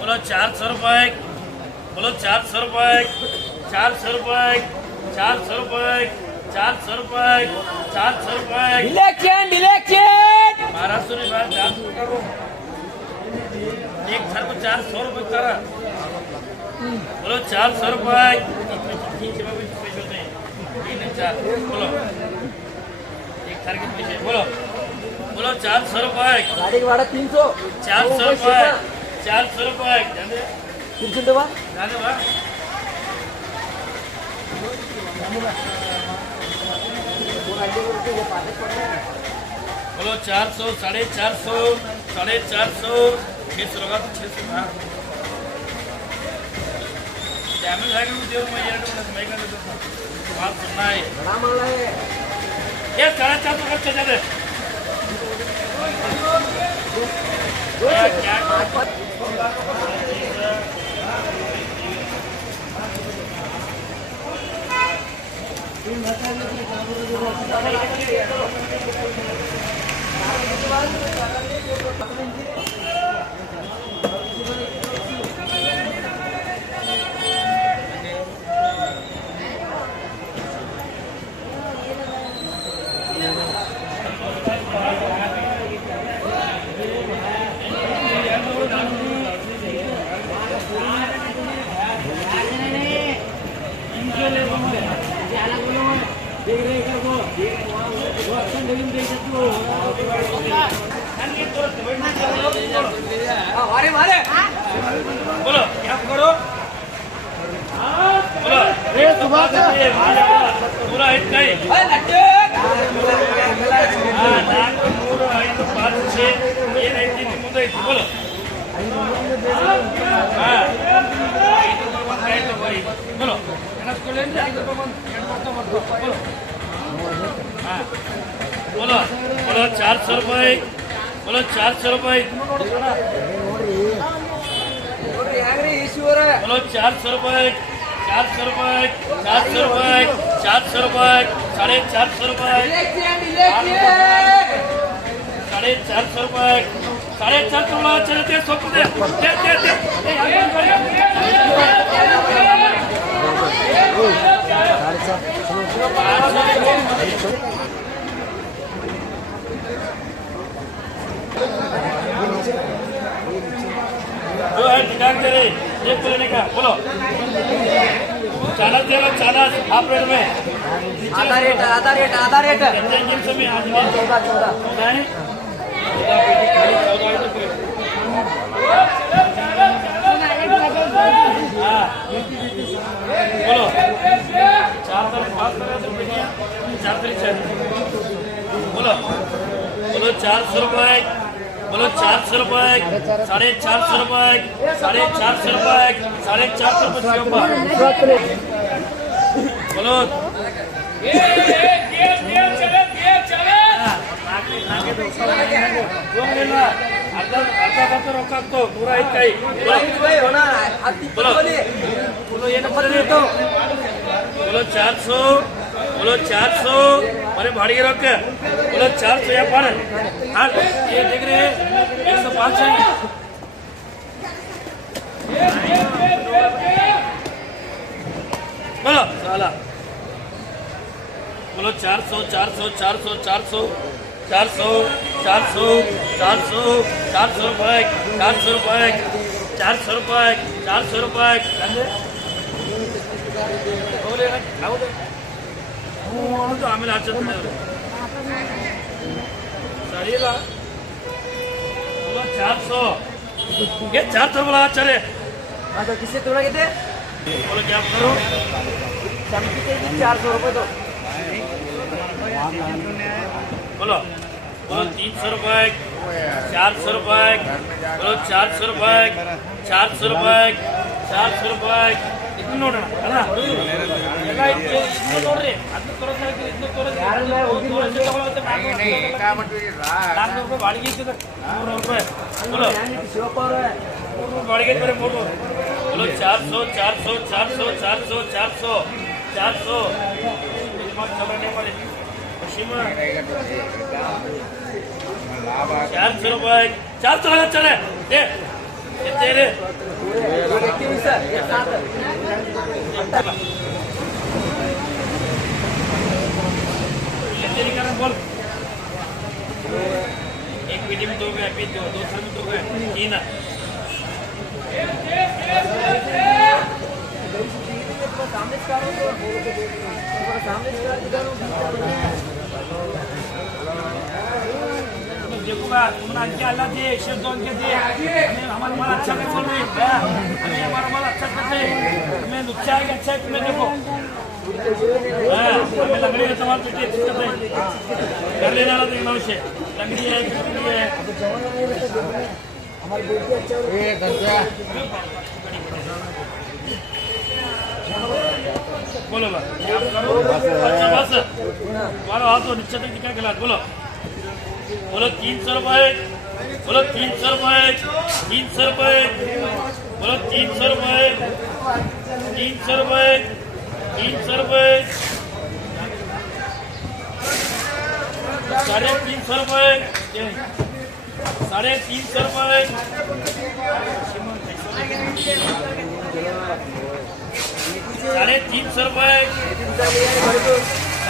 बोलो 400 रुपये, बोलो 400 रुपये, 400 रुपये, 400 रुपये, 400 रुपये, 400 रुपये। इलेक्शन महाराष्ट्र में 400 करो, एक थर को 400 रुपये करा। बोलो 400 रुपये, बोलो एक थर के पैसे बोलो, बोलो 400 रुपये, गाड़ी का भाड़ा 300, 400 रुपये, 400 रुपये, जाने जाने बा बोलो 400, 450, 450, 600 लगा तो 600 ना डैमेज है कि मुझे मैं ये मैं कर देता हूँ बात सुनना है बड़ा मामला है ये 450 खर्च जाते क्या बोलो क्या करो बोलो पूरा हिट नहीं ये नहीं मुद्दे बोलो बोलो बोलो बोलो 400 रुपये, बोलो 400 रुपये, बोलो 400 रुपये, 400 रुपये, 400 रुपये, 400 रुपये, 450 रुपये, 450 रुपये, 450 बोला चले 100 दे जो है ठिकान दे रहे एक लेने का बोलो 40 दे रहा 40 हाफ रेट में आधा रेट समय आज 14 बोलो 4 5 बोलो बोलो 400 रुपये, बोलो 400 रुपये, 450 रुपये, 450 रुपये, 450 रुपये बोलो अर्धा रोका तो पूरा एक ही बोलो बोलो ये नंबर दे दो बोलो 400, बोलो 400 अरे भाड़ी रख बोलो 400 या पर हाँ ये देख रहे हैं 105 है बोलो साला बोलो 400, 400, 400, 400, 400, 400, 400, 400 रुपये, 400 रुपये, 400 रुपये, 400 रुपये बोले ना खाओ तो आम्ही लाचत नाही चालेल बोला 400 ये 400 बोला चले हाँ तो किससे तोड़ा कहते बोलो क्या करो चमकी के 400 रुपये तो बोलो बोलो 300 रुपये, 400 रुपये, बोलो 400 रुपये, 400 रुपये, 400 रुपये इतना नोट है ना ನೋಡ್ರಿ ಅದನ್ನ ತೋರಿಸ್ತಾರೆ ಇದನ್ನ ತೋರಿಸ್ತಾರೆ ಬಾಡಿಗೆ ಇರ್ತದೆ 300 ರೂಪಾಯಿ बोलो ಬಾಡಿಗೆ ಬೇರೆ 300 बोलो बोलो 400 400 400 400 400 400 400 रुपये 400 लगा चले दे रे बोल एक मीटिंग में 2 गए अभी 2 साल में 2 गए 3 देखो बा तुमने अंके अल्लाह दे 102 अंके दे हमारा माल अच्छा कर बोल रही है हमारा माल अच्छा करते मैं नुकसान है अच्छा है तुम्हें देखो हमें लकड़ी का सामान पीटी कर लेना ना देखना उसे लकड़ी है बोलो बा अच्छा बस तुम्हारा हाथ तो नीचे तक क्या खिला बोलो बोलो 300 रुपये बोलो 300 रुपये 300 रुपये बोलो 300 रुपये 300 रुपये 300 रुपये 350 रुपये 350 रुपये 350 रुपये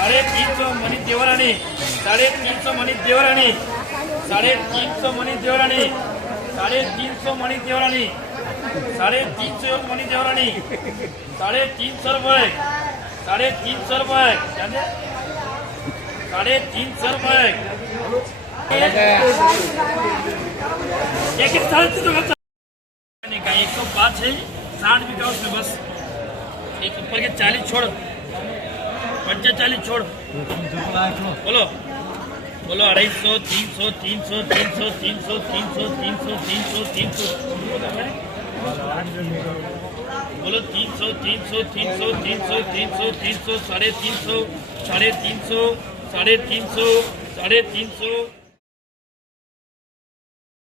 350 मनी देवराणी 350 मनी देवराणी 350 मनी देवराणी 350 मनी देवराणी 350 मनी देवराणी 350 रुपये 350 रुपये 350 रुपये एक 350 का 105 है 60 बिका उसमें बस एक ऊपर के 40 छोड़ 45 छोड़ बोलो बोलो 250 300 300 300 300 300 300 300 300 बोलो 300 300 300 300 300 300 350 350 350 350 350